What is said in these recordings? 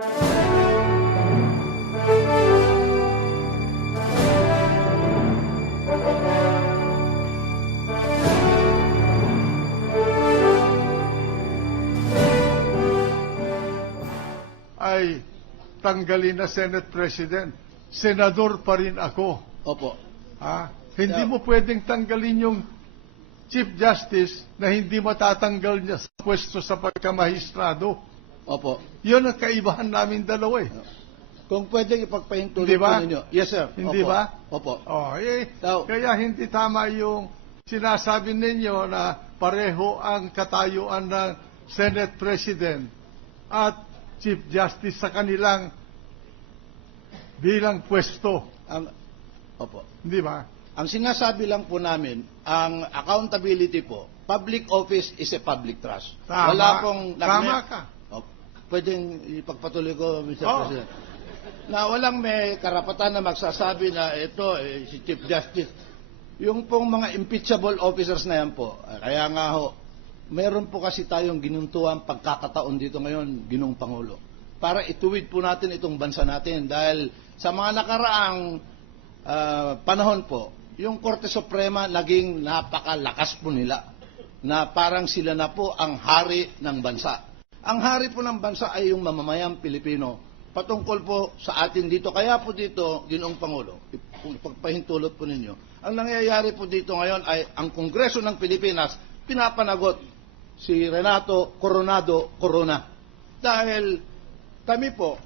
Ay tanggalin na Senate President, senador pa rin ako. Opo. Hindi mo pwedeng tanggalin yung Chief Justice na hindi matatanggal niya sa pwesto sa pagkamahistrado. Opo. Yun ang kaibahan namin dalawa eh. Kung pwedeng ipagpahintulot Hindi ba? po ninyo. Yes, sir. Hindi Opo. ba? Opo. Kaya hindi tama yung sinasabi ninyo na pareho ang katayuan ng Senate President at Chief Justice sa kanilang bilang pwesto. Opo. Hindi ba? Ang sinasabi lang po namin, ang accountability po, public office is a public trust. Tama. Wala pong... Tama ka. Pwedeng ipagpatuloy ko, Mr. Oh. President. Na walang may karapatan na magsasabi na ito, si Chief Justice. Yung pong mga impeachable officers na yan po, kaya nga ho, meron po kasi tayong ginuntuang pagkakataon dito ngayon, Ginoong Pangulo, para ituwid po natin itong bansa natin. Dahil sa mga nakaraang panahon po, yung Korte Suprema naging napakalakas po nila, na parang sila na po ang hari ng bansa. Ang hari po ng bansa ay yung mamamayang Pilipino, patungkol po sa atin dito. Kaya po dito, Ginoong Pangulo, pagpahintulot po ninyo, ang nangyayari po dito ngayon ay ang Kongreso ng Pilipinas pinapanagot si Renato Coronado Corona. Dahil kami po,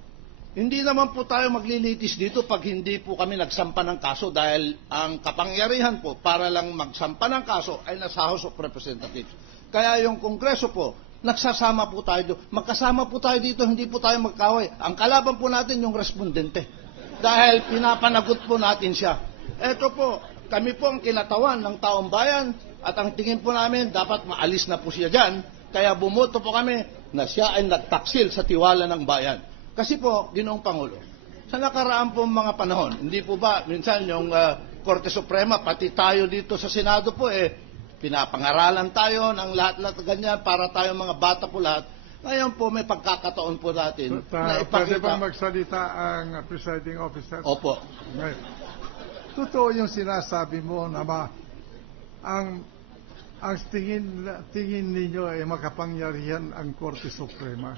hindi naman po tayo maglilitis dito pag hindi po kami nagsampa ng kaso, dahil ang kapangyarihan po para lang magsampa ng kaso ay nasa House of Representatives. Kaya yung Kongreso po, nagsasama po tayo dito. Magkasama po tayo dito, hindi po tayo magkaway. Ang kalaban po natin yung respondente. Dahil pinapanagot po natin siya. Eto po, kami po ang kinatawan ng taong bayan at ang tingin po namin dapat maalis na po siya dyan. Kaya bumoto po kami na siya ay nagtaksil sa tiwala ng bayan. Kasi po, Ginoong Pangulo, sa nakaraan po mga panahon, hindi po ba minsan yung Korte Suprema, pati tayo dito sa Senado po pinapangaralan tayo ng lahat-lahat ganyan para tayo mga bata po lahat. Ngayon po may pagkakataon po natin na Pwede bang ipakita. magsalita ang presiding officer? Opo. Right. Totoo yung sinasabi mo na ang tingin ninyo ay makapangyarihan ang Korte Suprema.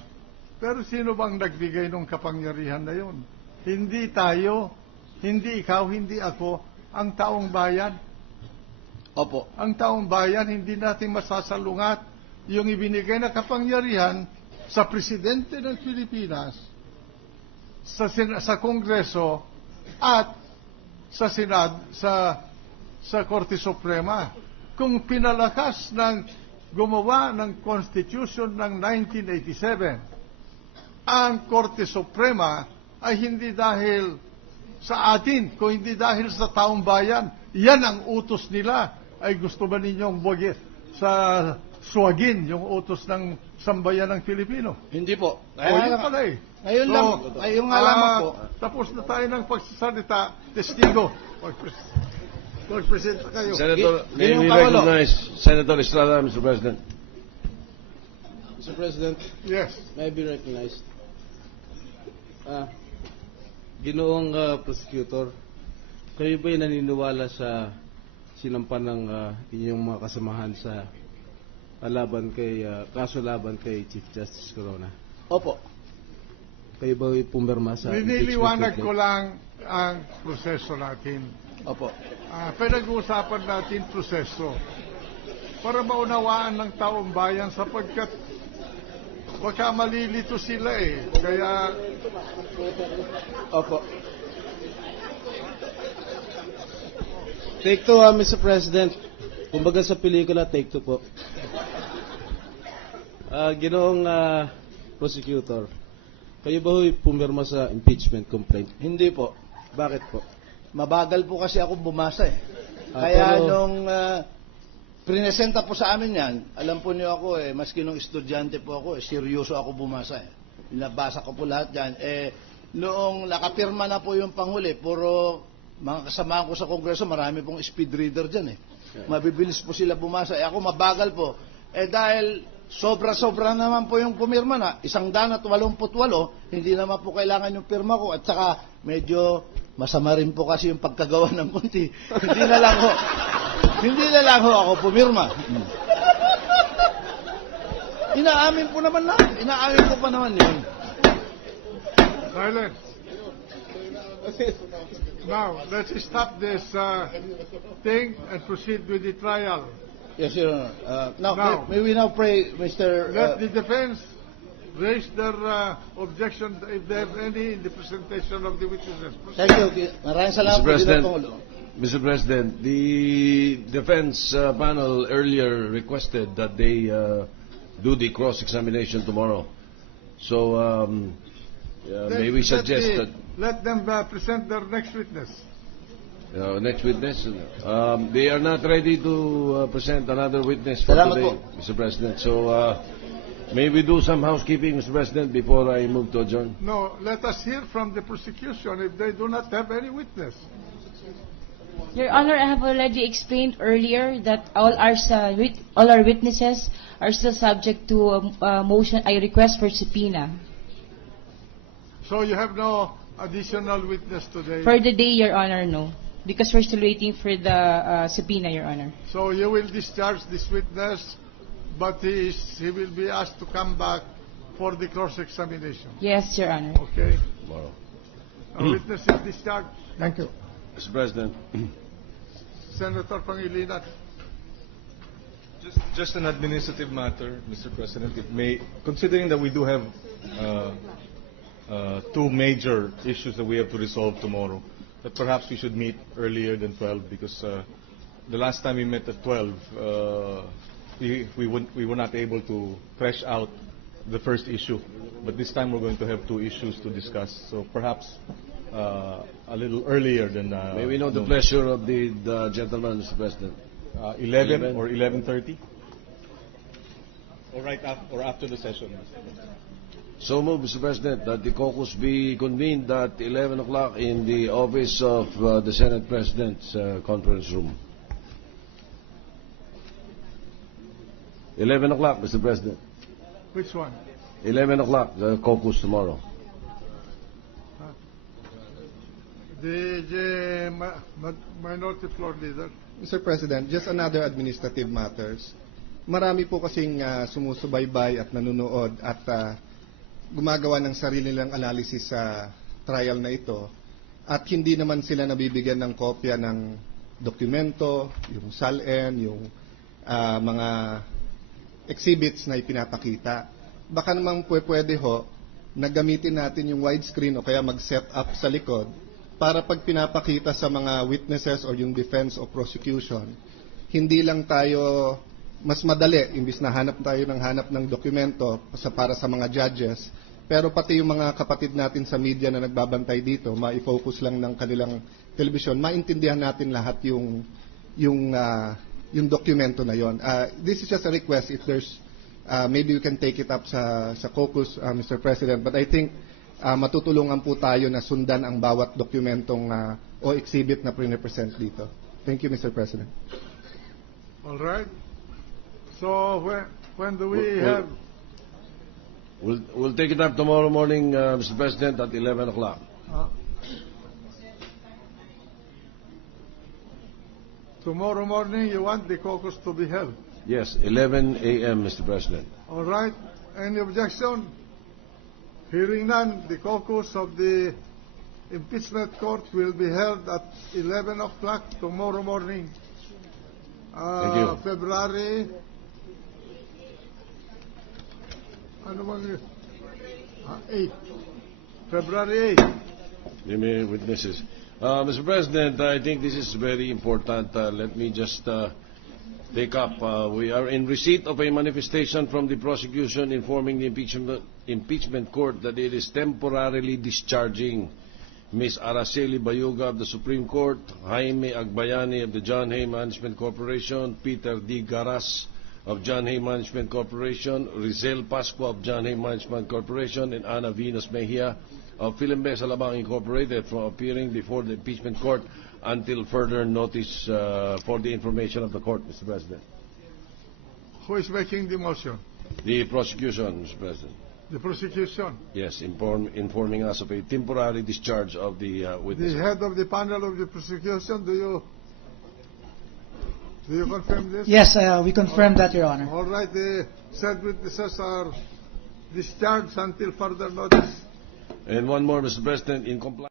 Pero sino bang nagbigay ng kapangyarihan na yun? Hindi tayo, hindi ikaw, hindi ako, ang taong bayan. Opo. Ang taong bayan, hindi natin masasalungat yung ibinigay na kapangyarihan sa Presidente ng Pilipinas, sa Kongreso, at sa Senado, sa Korte Suprema. Kung pinalakas ng gumawa ng Constitution ng 1987, ang Korte Suprema ay hindi dahil sa atin, kung hindi dahil sa taong bayan. Yan ang utos nila. Ay gusto ba ninyong suwagin yung utos ng sambayan ng Pilipino? Hindi po. Yun pala eh. Ngayon lang, ngayon nga lamang po. Tapos na tayo ng pagsasalita. Testigo. Mag-present kayo. Senator, may Ginoong we Pangulo. recognize Senator Estrada, Mr. President. Mr. President, Yes. may I be recognized? Ginoong prosecutor, kayo ba'y naniniwala sa sinampan ng inyong mga kasamahan sa kaso laban kay Chief Justice Corona? Opo. Kayo ba'y pumirma sa Nililiwanag impeachment ko lang ang proseso natin. Opo. Pinag-uusapan natin proseso para maunawaan ng taong bayan sapagkat baka malilito sila eh. Kaya Opo. Take two, Mr. President. Kumbaga sa pelikula, take two po. Ginoong prosecutor, kayo ba ho'y pumirma sa impeachment complaint? Hindi po. Bakit po? Mabagal po kasi ako bumasa eh. Kaya pero- nung prinesenta po sa amin yan, alam po niyo ako maski nung estudyante po ako, seryoso ako bumasa eh. Binabasa ko po lahat yan. Noong nakapirma na po yung panghuli, puro mga kasamahan ko sa Kongreso, marami pong speed reader dyan eh. Mabibilis po sila bumasa. Ako mabagal po. Dahil Sobra-sobra naman po yung pumirma na 188, hindi naman po kailangan yung pirma ko at saka medyo masama rin po kasi yung pagkagawa ng punti. Hindi na lang ho ako pumirma. Inaamin po naman inaamin ko pa naman yun. Silence. Now, let's stop this thing and proceed with the trial. Yes, Your Honor. Now. May we now pray, Mr. Let the defense raise their objection if they have any in the presentation of the witnesses. Proceed. Thank you. Maraming salamat Mr. po, President, Pangulo. Mr. President, the defense panel earlier requested that they do the cross-examination tomorrow. So, may we suggest that Let them present their next witness. next witness, they are not ready to present another witness for Salamat today, po. Mr. President. So, may we do some housekeeping, Mr. President, before I move to adjourn? No, let us hear from the prosecution if they do not have any witness. Your Honor, I have already explained earlier that all our witnesses are still subject to a motion. I request for subpoena So you have no additional witness today. for the day, Your Honor. No, because we're still waiting for the subpoena, Your Honor. So you will discharge this witness, but he will be asked to come back for the cross-examination. Yes, Your Honor. Okay? Tomorrow. Our witness is discharged. Thank you. Mr. President, Senator Pangilinan. Just an administrative matter, Mr. President. It may, considering that we do have two major issues that we have to resolve tomorrow, that perhaps we should meet earlier than 12 because the last time we met at 12, we were not able to thresh out the first issue. But this time we're going to have two issues to discuss. So perhaps a little earlier than... may we know the noon. pleasure of the gentleman, Mr. President? 11 or 11:30? Or after the session. So move, Mr. President, that the caucus be convened at 11 o'clock in the office of the Senate President's conference room. 11 o'clock, Mr. President. Which one? 11 o'clock, the caucus tomorrow. The Minority Floor Leader. Mr. President, just another administrative matters. Marami po kasing sumusubaybay at nanunood at gumagawa ng sarili nilang analysis sa trial na ito at hindi naman sila nabibigyan ng kopya ng dokumento, yung SALN, yung mga exhibits na ipinapakita. Baka naman pwede ho na gamitin natin yung widescreen o kaya mag-set up sa likod para pag pinapakita sa mga witnesses or yung defense o prosecution, hindi lang tayo mas madali, imbis na hanap ng dokumento para sa mga judges, pero pati yung mga kapatid natin sa media na nagbabantay dito, ma-focus lang ng kanilang television, maintindihan natin lahat yung dokumento na yon. This is just a request if there's maybe we can take it up sa caucus, Mr. President, but I think matutulungan po tayo na sundan ang bawat dokumentong o exhibit na pre-present dito. Thank you, Mr. President. All right. So when do we have? We'll take it up tomorrow morning, Mr. President, at 11 o'clock. Tomorrow morning, you want the caucus to be held. Yes, 11 a.m., Mr. President. All right. Any objection? Hearing none, the caucus of the impeachment court will be held at 11 o'clock tomorrow morning. Thank you. February. Ano bang yun? 8. February 8. Give me witnesses. Mr. President, I think this is very important. Let me just take up. We are in receipt of a manifestation from the prosecution informing the impeachment court that it is temporarily discharging Ms. Araceli Bayuga of the Supreme Court, Jaime Agbayani of the John Hay Management Corporation, Peter D. Garas of John Hay Management Corporation, Rizel Pascua of John Hay Management Corporation, and Ana Venus Mejia of Philimbes Alabang Incorporated from appearing before the impeachment court until further notice for the information of the court, Mr. President. Who is making the motion? The prosecution, Mr. President. The prosecution. Yes, informing us of a temporary discharge of the The witness. head of the panel of the prosecution, do you confirm this? Yes, we confirm that, Your Honor. All right, the said witnesses are discharged until further notice. And one more, Mr. President, in compliance